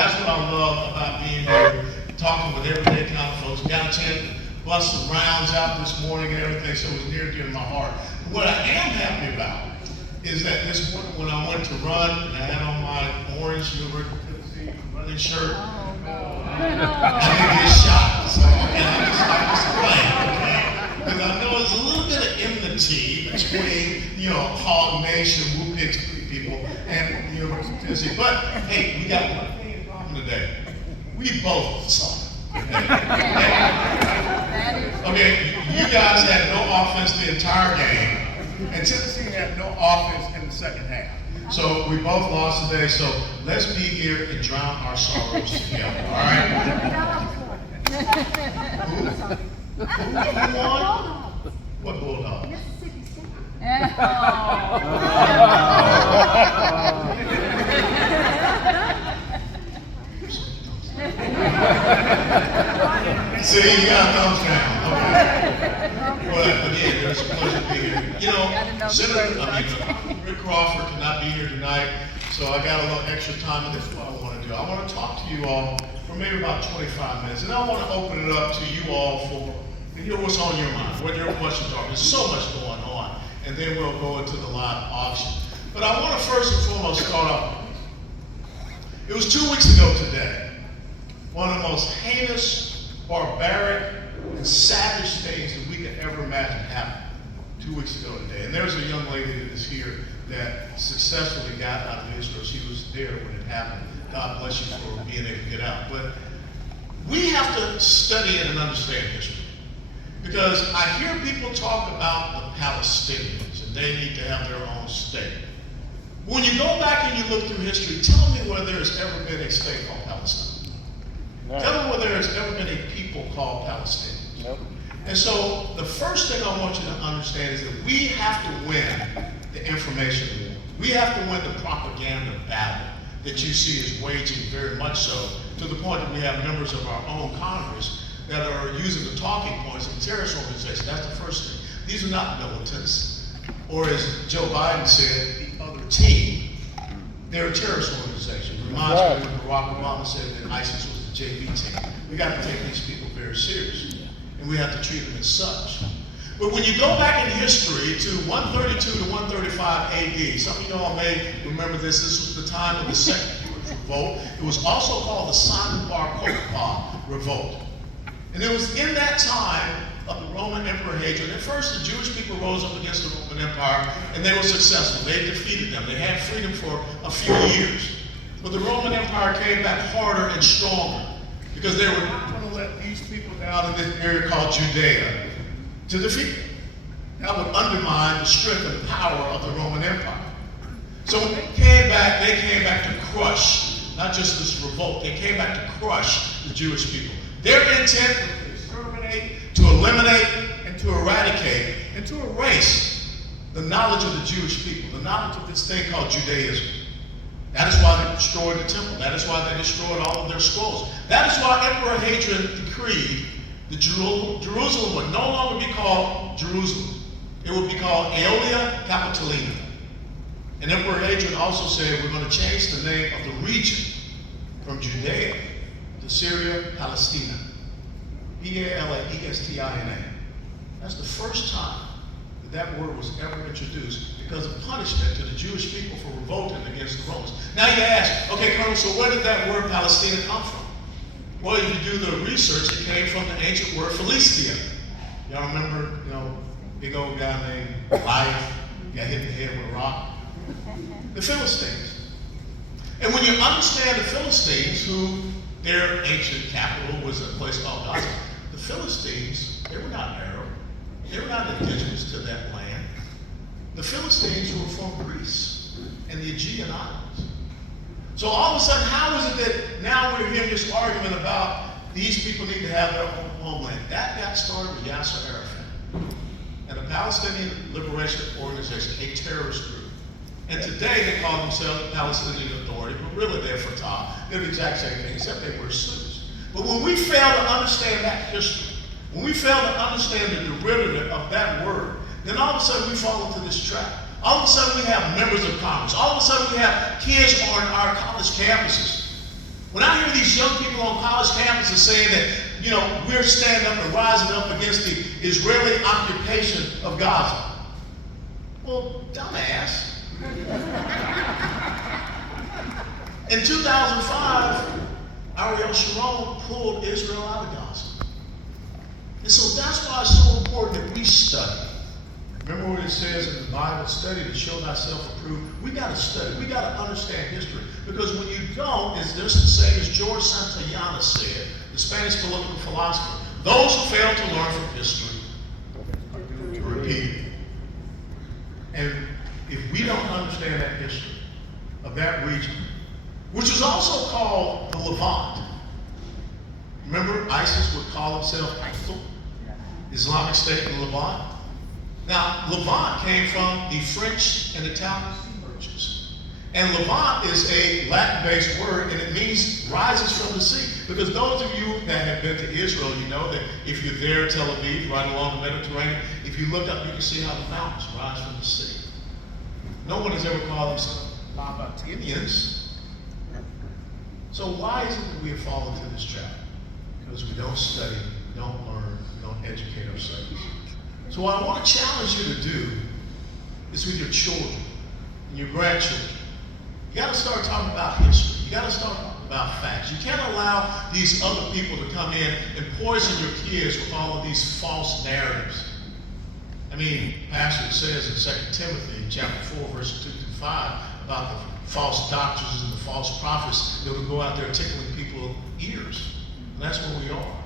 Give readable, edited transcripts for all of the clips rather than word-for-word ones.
That's what I love about being here, talking with everyday kind of folks. Got a chance to bust some rounds out this morning and everything, so it was near and dear to my heart. But what I am happy about is that this morning when I went to run, and I had on my orange University of Tennessee running shirt, I didn't get shot. So, and I just playing, okay? Because I know there's a little bit of enmity between, Hog Nation, Whoop Hicks people, and the University of Tennessee. But hey, we got one thing in common today. We both suck. Okay, you guys had no offense the entire game, and Tennessee had no offense in the second half. So we both lost today, so let's be here and drown our sorrows together, all right? Who won? What Bulldog? See, you got thumbs down. Okay. But again, it's a pleasure to be here. Rick Crawford cannot be here tonight, so I got a little extra time, and this is what I want to do. I want to talk to you all for maybe about 25 minutes, and I want to open it up to you all to hear what's on your mind, what your questions are. There's so much going on, and then we'll go into the live auction. But I want to first and foremost start off. It was 2 weeks ago today. One of the most heinous, barbaric, and savage things that we could ever imagine happened 2 weeks ago today. And there's a young lady that is here that successfully got out of Israel. She was there when it happened. God bless you for being able to get out. But we have to study it and understand history. Because I hear people talk about the Palestinians and they need to have their own state. When you go back and you look through history, tell me whether there's ever been a state called Palestine. No. Tell me whether there's ever been a people called Palestinians. Nope. And so the first thing I want you to understand is that we have to win the information war. We have to win the propaganda battle that you see is waging very much so, to the point that we have members of our own Congress that are using the talking points of terrorist organizations. That's the first thing. These are not militants, or as Joe Biden said, the other team. They're a terrorist organization. It reminds me when Barack Obama said that ISIS was the JV team. We got to take these people very seriously, and we have to treat them as such. But when you go back in history to 132 to 135 AD, some of y'all may remember this. This was the time of the Second Jewish Revolt. It was also called the Simon Bar Kokhba Revolt. And it was in that time of the Roman Emperor Hadrian. At first, the Jewish people rose up against the Roman Empire, and they were successful. They defeated them. They had freedom for a few years. But the Roman Empire came back harder and stronger because they were not going to let these people down in this area called Judea to defeat them. That would undermine the strength and the power of the Roman Empire. So when they came back to crush, not just this revolt, they came back to crush the Jewish people. Their intent was to exterminate, to eliminate, and to eradicate, and to erase the knowledge of the Jewish people, the knowledge of this thing called Judaism. That is why they destroyed the temple. That is why they destroyed all of their scrolls. That is why Emperor Hadrian decreed that Jerusalem would no longer be called Jerusalem. It would be called Aelia Capitolina. And Emperor Hadrian also said we're going to change the name of the region from Judea to Syria, Palestina. Palestina. That's the first time that word was ever introduced because of punishment to the Jewish people for revolting against the Romans. Now you ask, okay, Colonel, so where did that word Palestina come from? Well, if you do the research, it came from the ancient word Philistia. Y'all remember, big old guy named Goliath got hit in the head with a rock? The Philistines. And when you understand the Philistines, who their ancient capital was a place called Gaza, the Philistines, they were not Arab. They were not indigenous to that land. The Philistines were from Greece and the Aegean Islands. So all of a sudden, how is it that now we're hearing this argument about these people need to have their own homeland? That got started with Yasser Arafat and the Palestinian Liberation Organization, a terrorist group. And today they call themselves the Palestinian Authority, but really they're Fatah. They're the exact same thing, except they wear suits. But when we fail to understand that history, when we fail to understand the derivative of that word, then all of a sudden we fall into this trap. All of a sudden we have members of Congress. All of a sudden we have kids on our college campuses. When I these young people on college campuses saying that, we're standing up and rising up against the Israeli occupation of Gaza. Well, dumbass. In 2005, Ariel Sharon pulled Israel out of Gaza. And so that's why it's so important that we study. Remember what it says in the Bible, study to show thyself approved. We got to study. We got to understand history. Because when you don't, it's just the same as George Santayana said, the Spanish political philosopher, those who fail to learn from history, to repeat it. And if we don't understand that history of that region, which is also called the Levant. Remember, ISIS would call itself ISIL, Islamic State in Levant. Now, Levant came from the French and Italian sea merchants. And Levant is a Latin-based word, and it means rises from the sea. Because those of you that have been to Israel, you know that if you're there, Tel Aviv, right along the Mediterranean, if you look up, you can see how the mountains rise from the sea. No one has ever called themselves Labatinians. So why is it that we have fallen into this trap? Because we don't study, we don't learn, we don't educate ourselves. So what I want to challenge you to do is with your children and your grandchildren. You got to start talking about history. You got to start talking about facts. You can't allow these other people to come in and poison your kids with all of these false narratives. I mean, Pastor says in 2 Timothy chapter 4, verses 2 through 5 about the false doctors and the false prophets that would go out there tickling people's ears. And that's where we are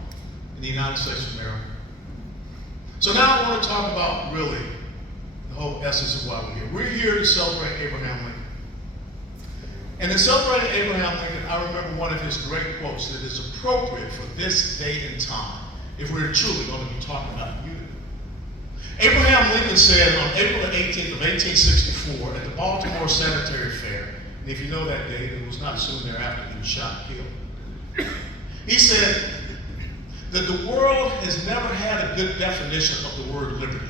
in the United States of America. So now I want to talk about really the whole essence of why we're here. We're here to celebrate Abraham Lincoln. And in celebrating Abraham Lincoln, I remember one of his great quotes that is appropriate for this day and time if we're truly going to be talking about unity. Abraham Lincoln said on April the 18th of 1864 at the Baltimore Sanitary Fair, and if you know that date, it was not soon thereafter he was shot and killed. He said that the world has never had a good definition of the word liberty.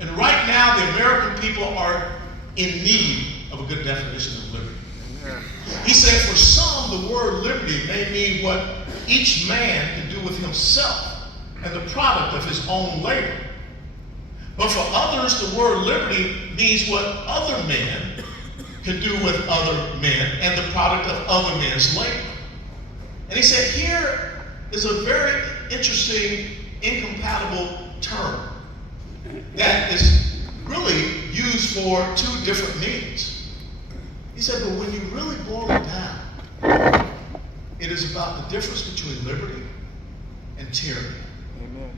And right now, the American people are in need of a good definition of liberty. He said for some, the word liberty may mean what each man can do with himself and the product of his own labor. But for others, the word liberty means what other men can do with other men and the product of other men's labor. And he said here is a very interesting, incompatible term that is really used for two different meanings. He said, but when you really boil it down, it is about the difference between liberty and tyranny. Amen.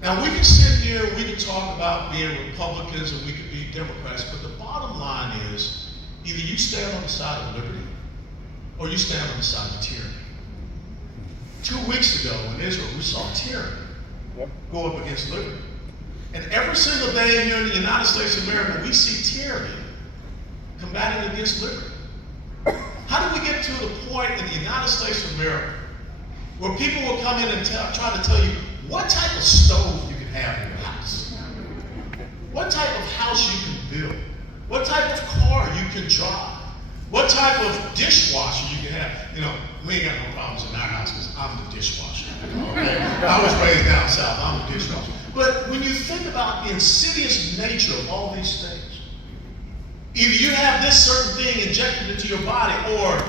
Now we can sit here and we can talk about being Republicans and we can be Democrats, but the bottom line is either you stand on the side of liberty or you stand on the side of tyranny. 2 weeks ago in Israel, we saw tyranny go up against liberty. And every single day here in the United States of America, we see tyranny combating against liberty. How did we get to the point in the United States of America where people will come in and try to tell you what type of stove you can have in your house, what type of house you can build, what type of car you can drive, what type of dishwasher you can have? You know, we ain't got no problems in our house because I'm the dishwasher. Okay? I was raised down south, I'm the dishwasher. But when you think about the insidious nature of all these things, either you have this certain thing injected into your body or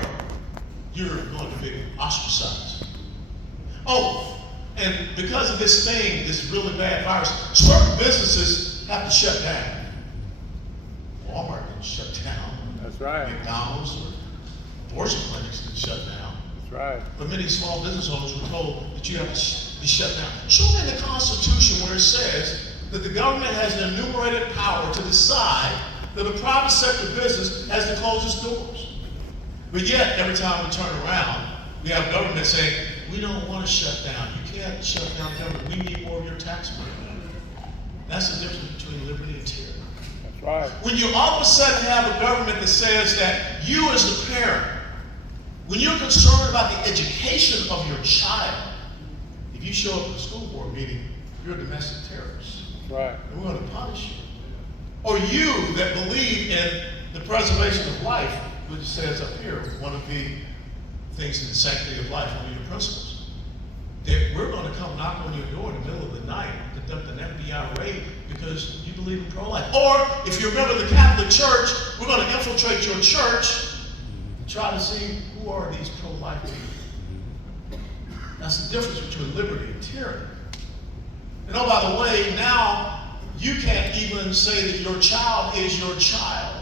you're going to be ostracized. Oh, and because of this thing, this really bad virus, certain businesses have to shut down. Walmart didn't shut down. That's right. McDonald's or abortion clinics didn't shut down. That's right. But many small business owners were told that you have to be shut down. Show me in the Constitution where it says that the government has an enumerated power to decide that a private sector business has to close its doors. But yet, every time we turn around, we have government saying, we don't want to shut down. You can't shut down government. We need more of your tax money. That's the difference between liberty and tyranny. That's right. When you all of a sudden have a government that says that you as the parent, when you're concerned about the education of your child, if you show up at a school board meeting, you're a domestic terrorist. That's right. And we're going to punish you. Or you that believe in the preservation of life, which says up here, one of the things in the sanctity of life, one of your principles. That we're going to come knock on your door in the middle of the night, conduct an FBI raid because you believe in pro-life. Or if you're a member of the Catholic Church, we're going to infiltrate your church and try to see who are these pro-life people. That's the difference between liberty and tyranny. And oh, by the way, now you can't even say that your child is your child.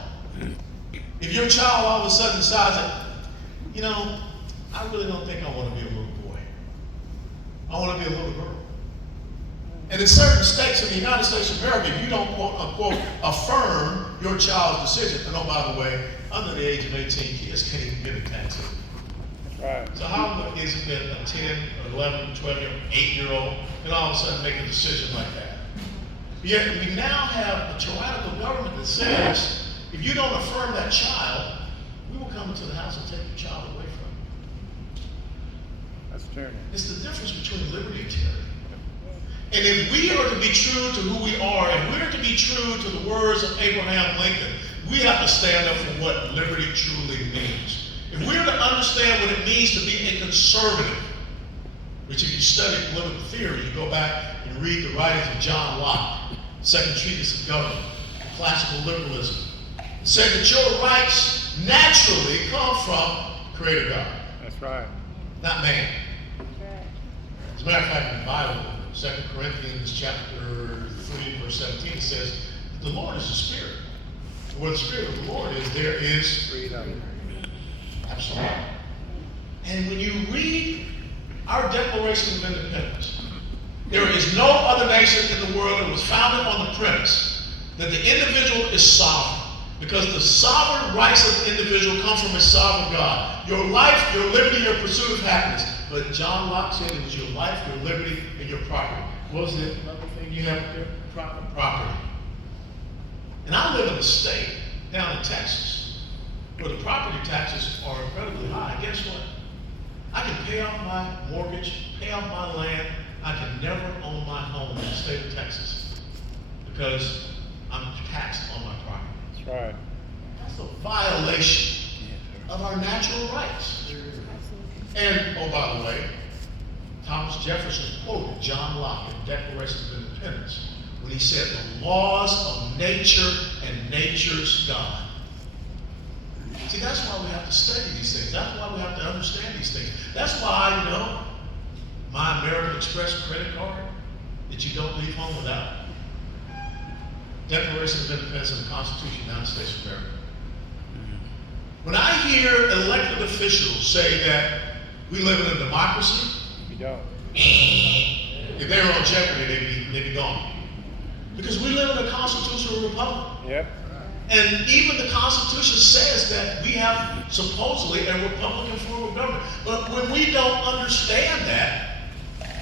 If your child all of a sudden decides that, you know, I really don't think I want to be a little boy. I want to be a little girl. And in certain states in the United States of America, if you don't, quote unquote, affirm your child's decision, and oh, by the way, under the age of 18, kids can't even get a tattoo. Right. So how is it that a 10 or 11, 12-year, 8-year-old can all of a sudden make a decision like that? Yet we now have a tyrannical government that says, if you don't affirm that child, we will come into the house and take your child away from you. That's tyranny. It's the difference between liberty and tyranny. And if we are to be true to who we are, if we're to be true to the words of Abraham Lincoln, we have to stand up for what liberty truly means. If we're to understand what it means to be a conservative, which if you study political theory, you go back and read the writings of John Locke, Second Treatise of Government, classical liberalism, it said that your rights naturally come from Creator God. That's right. Not man. As a matter of fact, in the Bible, 2 Corinthians chapter 3, verse 17, it says that the Lord is the Spirit. Where the Spirit of the Lord is, there is freedom. Absolutely. And when you read our Declaration of Independence, there is no other nation in the world that was founded on the premise that the individual is sovereign, because the sovereign rights of the individual come from a sovereign God. Your life, your liberty, your pursuit of happiness. But John Locke said it was your life, your liberty, and your property. What was the other thing you have there? Property. And I live in a state down in Texas where the property taxes are incredibly high. Guess what? I can pay off my mortgage, pay off my land. I can never own my home in the state of Texas because I'm taxed on my property. That's right. That's a violation of our natural rights. And, oh, by the way, Thomas Jefferson quoted John Locke in the Declaration of Independence when he said, the laws of nature and nature's God. See, that's why we have to study these things. That's why we have to understand these things. That's why, you know, my American Express credit card that you don't leave home without. Declaration of Independence and the Constitution of the United States of America. When I hear elected officials say that we live in a democracy, We don't. if they were on Jeopardy, they'd be gone. Because we live in a constitutional republic. Yep. And even the Constitution says that we have supposedly a Republican form of government. But when we don't understand that,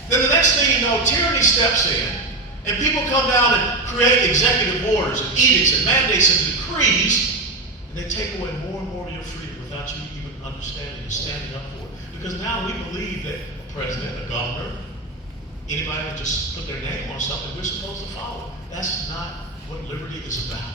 then the next thing you know, tyranny steps in, and people come down and create executive orders and edicts and mandates and decrees, and they take away more and more of your freedom without you even understanding and standing up for it. Because now we believe that a president, a governor, anybody can just put their name on something we're supposed to follow. That's not what liberty is about.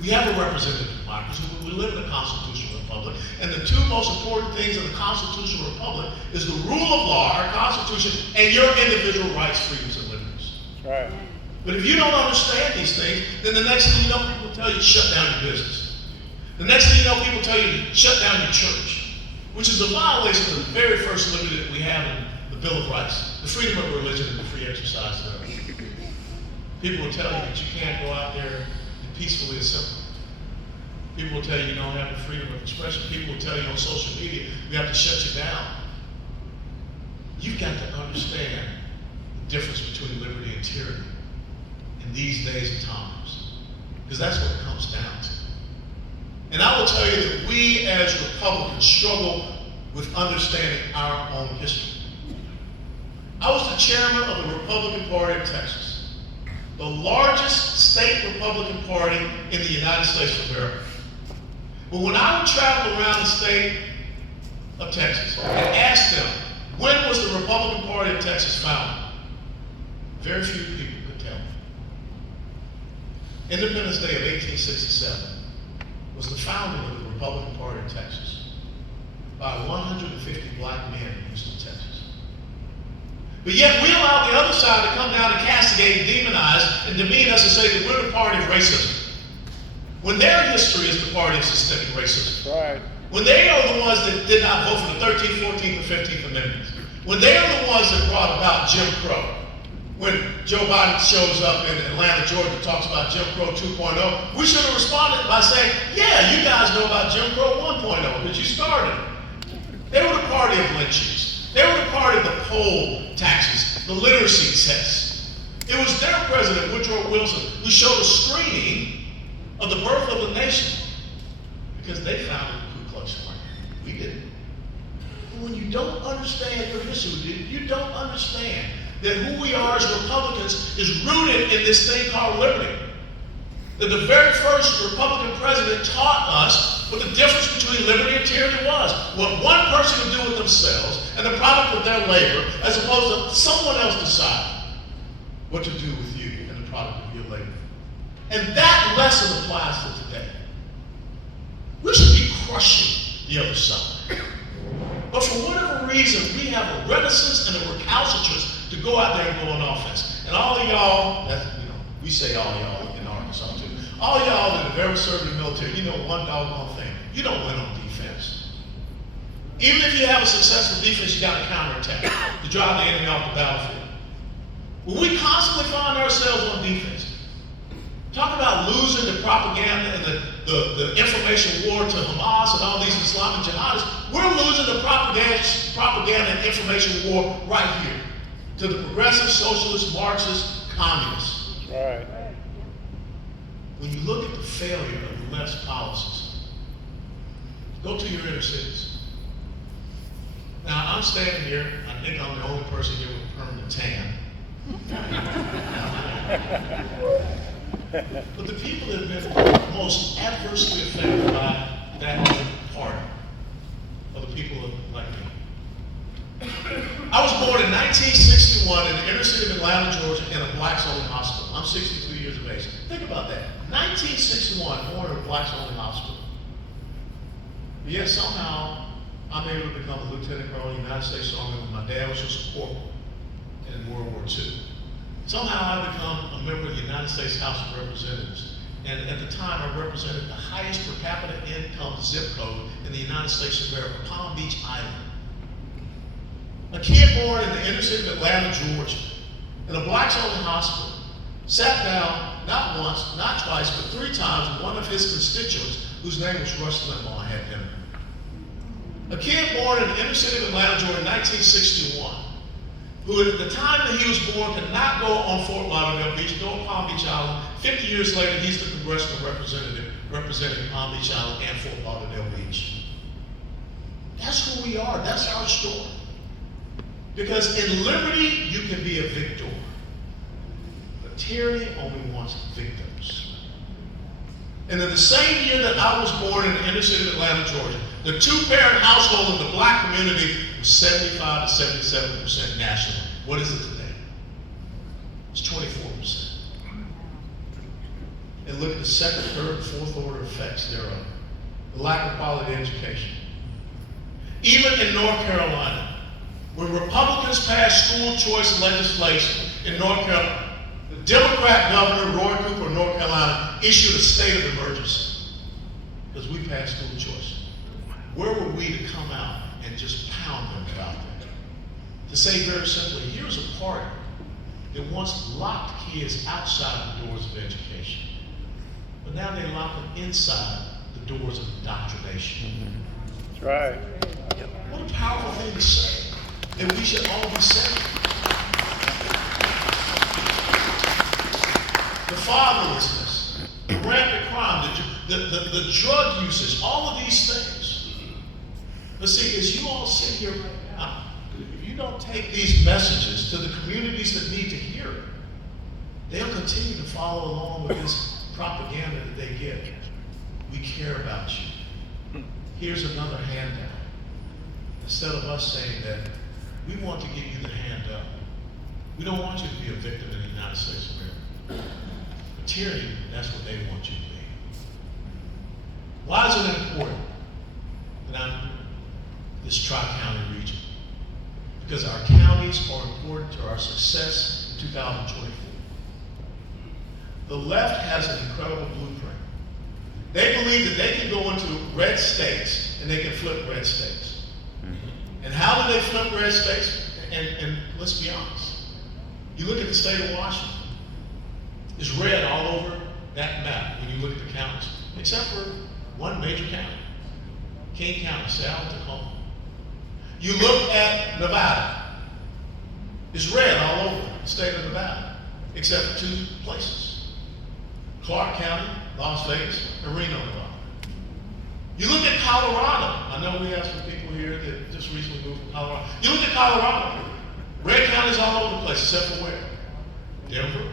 We have a representative democracy. We live in a constitutional republic. And the two most important things in the constitutional republic is the rule of law, our constitution, and your individual rights, freedoms, and liberties. That's right. But if you don't understand these things, then the next thing you know, people tell you to shut down your business. The next thing you know, people tell you to shut down your church, which is a violation of the very first liberty that we have in the Bill of Rights, the freedom of religion and the free exercise thereof. People will tell you that you can't go out there and peacefully assemble. People will tell you you don't have the freedom of expression. People will tell you on social media we have to shut you down. You've got to understand the difference between liberty and tyranny in these days and times, because that's what it comes down to. And I will tell you that we as Republicans struggle with understanding our own history. I was the chairman of the Republican Party of Texas, the largest state Republican party in the United States of America. But when I would travel around the state of Texas and ask them, when was the Republican Party of Texas founded? Very few people could tell me. Independence Day of 1867 was the founding of the Republican Party of Texas. by 150 black men in Houston, Texas. But yet we allow the other side to come down and castigate and demonize and demean us and say that we're the party of racism, when their history is the party of systemic racism. Right. When they are the ones that did not vote for the 13th, 14th, and 15th Amendments. When they are the ones that brought about Jim Crow. When Joe Biden shows up in Atlanta, Georgia, and talks about Jim Crow 2.0, we should have responded by saying, yeah, you guys know about Jim Crow 1.0, because you started it. They were the party of lynchings. They were the party of the poll taxes, the literacy tests. It was their president, Woodrow Wilson, who showed a screening of the birth of the nation, because they founded the Ku Klux Klan. We didn't. But when you don't understand your history, you don't understand that who we are as Republicans is rooted in this thing called liberty. That the very first Republican president taught us what the difference between liberty and tyranny was. What one person would do with themselves and the product of their labor, as opposed to someone else decide what to do with you and the product of your labor. And that lesson applies to today. We should be crushing the other side. But for whatever reason, we have a reticence and a recalcitrance to go out there and go on offense. And all of y'all, we say all y'all in Arkansas too. All y'all that have ever served in the military, you know one doggone thing. You don't win on defense. Even if you have a successful defense, you got to counterattack to drive the enemy off the battlefield. Well, we constantly find ourselves on defense. Talk about losing the propaganda and the information war to Hamas and all these Islamic jihadists. We're losing the propaganda and information war right here to the progressive, socialist, Marxist, communists. Right. When you look at the failure of the left's policies, go to your inner cities. Now, I'm standing here, I think I'm the only person here with a permanent tan. But the people that have been most adversely affected by that party are the people like me. I was born in 1961 in the inner city of Atlanta, Georgia, in a blacks-only hospital. I'm 62 years of age. Think about that. 1961, born in a blacks-only hospital. But yet somehow, I'm able to become a lieutenant colonel in the United States Army when my dad was just a corporal in World War II. Somehow I become a member of the United States House of Representatives. And at the time, I represented the highest per capita income zip code in the United States of America, Palm Beach Island. A kid born in the inner city of Atlanta, Georgia, in a blacks-only hospital, sat down not once, not twice, but 3 times with one of his constituents, whose name was Rush Limbaugh, had dinner. A kid born in the inner city of Atlanta, Georgia, in 1961, who at the time that he was born could not go on Fort Lauderdale Beach, go on Palm Beach Island. 50 years later, he's the congressional representative representing Palm Beach Island and Fort Lauderdale Beach. That's who we are. That's our story. Because in liberty, you can be a victor. But tyranny only wants victims. And in the same year that I was born in the inner city of Atlanta, Georgia, the 2-parent household in the black community was 75 to 77% national. What is it today? It's 24%. And look at the second, third, and fourth order effects thereof. The lack of quality education. Even in North Carolina, when Republicans passed school choice legislation in North Carolina, the Democrat governor, Roy Cooper of North Carolina, issued a state of emergency because we passed school choice. Where were we to come out and just pound them about that? To say very simply, here's a party that once locked kids outside the doors of education, but now they lock them inside the doors of indoctrination. That's right. What a powerful thing to say. And we should all be saved. The fatherlessness, the rampant crime, the drug usage, all of these things. But see, as you all sit here right now, if you don't take these messages to the communities that need to hear it, they'll continue to follow along with this propaganda that they get. We care about you. Here's another handout. Instead of us saying that we want to give you the hand up. We don't want you to be a victim in the United States of America. But tyranny, that's what they want you to be. Why is it important that I'm this tri-county region. Because our counties are important to our success in 2024. The left has an incredible blueprint. They believe that they can go into red states and they can flip red states. And how do they flip red states? And let's be honest. You look at the state of Washington. It's red all over that map when you look at the counties, except for one major county, King County, South Tacoma. You look at Nevada. It's red all over the state of Nevada, except for two places. Clark County, Las Vegas, and Reno, Nevada. You look at Colorado. I know we have some people here that just recently moved from Colorado. You look at Colorado. Red counties all over the place, except for where? Denver,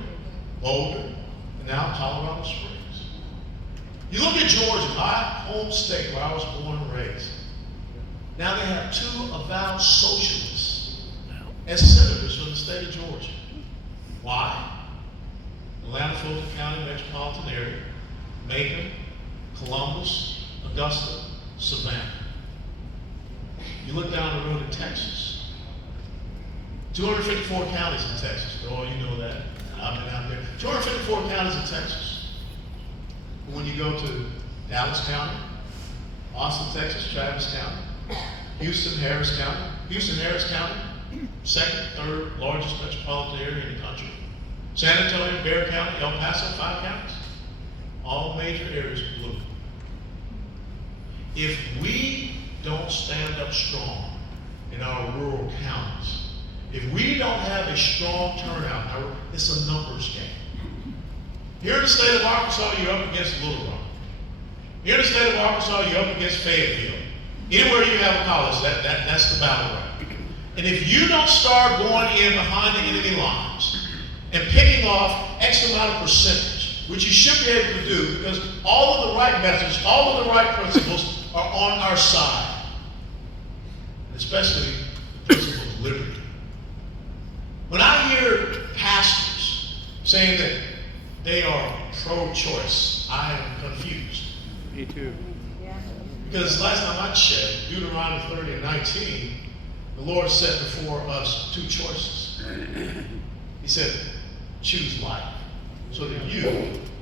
Boulder, and now Colorado Springs. You look at Georgia, my home state where I was born and raised. Now they have two avowed socialists as senators from the state of Georgia. Why? Atlanta, Fulton County metropolitan area, Macon, Columbus, Augusta, Savannah. You look down the road in Texas. 254 counties in Texas. Oh, you know that. I've been out there. 254 counties in Texas. And when you go to Dallas County, Austin, Texas, Travis County, Houston, Harris County, second, third largest metropolitan area in the country. San Antonio, Bexar County, El Paso, 5 counties. All major areas of blue. If we don't stand up strong in our rural counties, if we don't have a strong turnout, it's a numbers game. Here in the state of Arkansas, you're up against Little Rock. Here in the state of Arkansas, you're up against Fayetteville. Anywhere you have a college, that's the battleground. And if you don't start going in behind the enemy lines and picking off X amount of percentage, which you should be able to do because all of the right messages, all of the right principles are on our side, especially the principle of liberty. When I hear pastors saying that they are pro-choice, I am confused. Me too. Because last time I checked, Deuteronomy 30 and 19, the Lord set before us two choices. He said, choose life, so that you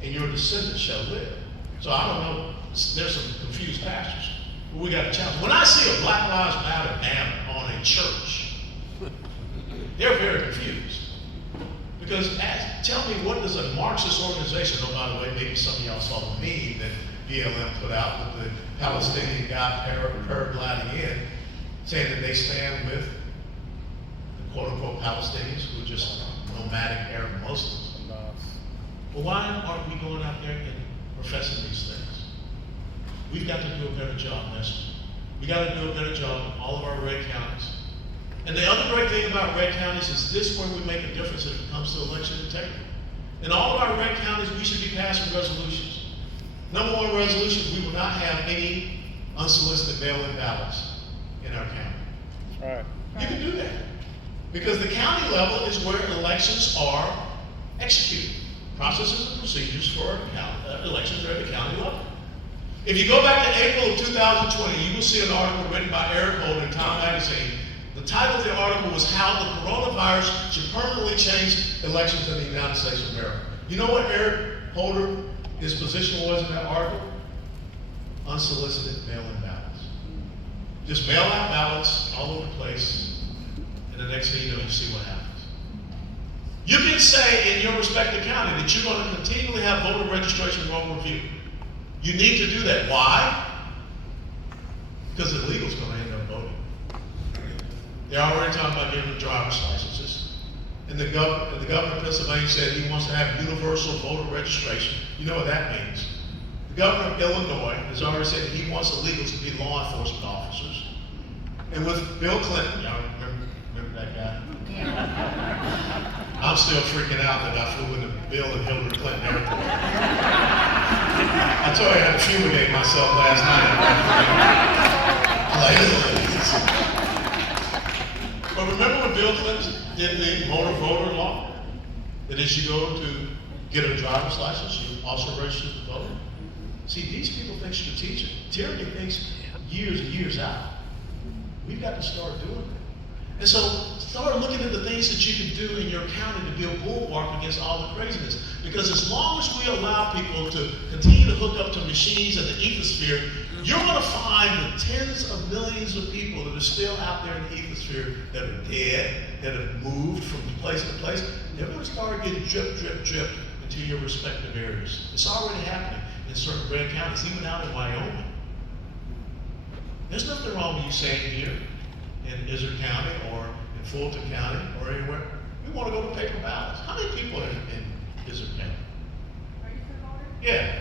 and your descendants shall live. So I don't know, there's some confused pastors, but we got a challenge. When I see a Black Lives Matter banner on a church, they're very confused. Because tell me, what does a Marxist organization, oh, by the way, maybe some of y'all saw the meme that BLM put out with the Palestinian guy paragliding in, saying that they stand with the quote-unquote Palestinians who are just nomadic Arab Muslims. Well, why aren't we going out there and professing these things? We've got to do a better job messaging. We got to do a better job in all of our red counties. And the other great thing about red counties is this where we make a difference if it comes to election integrity. In all of our red counties, we should be passing resolutions. Number one resolution, we will not have any unsolicited mail-in ballots in our county. Right. You can do that. Because the county level is where elections are executed. Processes and procedures for elections are at the county level. If you go back to April of 2020, you will see an article written by Eric Holder in Time Magazine. The title of the article was How the Coronavirus Should Permanently Change Elections in the United States of America. You know what Eric Holder, his position was in that article? Unsolicited mail-in ballots. Just mail out ballots all over the place, and the next thing you know, you see what happens. You can say in your respective county that you're going to continually have voter registration roll review. You need to do that. Why? Because the illegals going to end up voting. They're already talking about giving them driver's licenses. And the governor of Pennsylvania said he wants to have universal voter registration. You know what that means. The governor of Illinois has already said he wants illegals to be law enforcement officers. And with Bill Clinton, y'all remember that guy? Yeah. I'm still freaking out that I flew into Bill and Hillary Clinton airport. I told you I had to fumigate myself last night. But remember when Bill Clinton did the motor voter law? That as you go to get a driver's license, you also register to vote? See, these people think strategic. Tyranny thinks years and years out. We've got to start doing that. And so start looking at the things that you can do in your county to be a bulwark against all the craziness. Because as long as we allow people to continue to hook up to machines in the ethosphere, you're going to find the tens of millions of people that are still out there in the ethosphere that are dead, that have moved from place to place. They're going to start getting drip, drip, drip into your respective areas. It's already happening in certain red counties, even out in Wyoming. There's nothing wrong with you saying here in Izzard County or in Fulton County or anywhere, we want to go to paper ballots. How many people in Izzard County? Are you still voting? Yeah.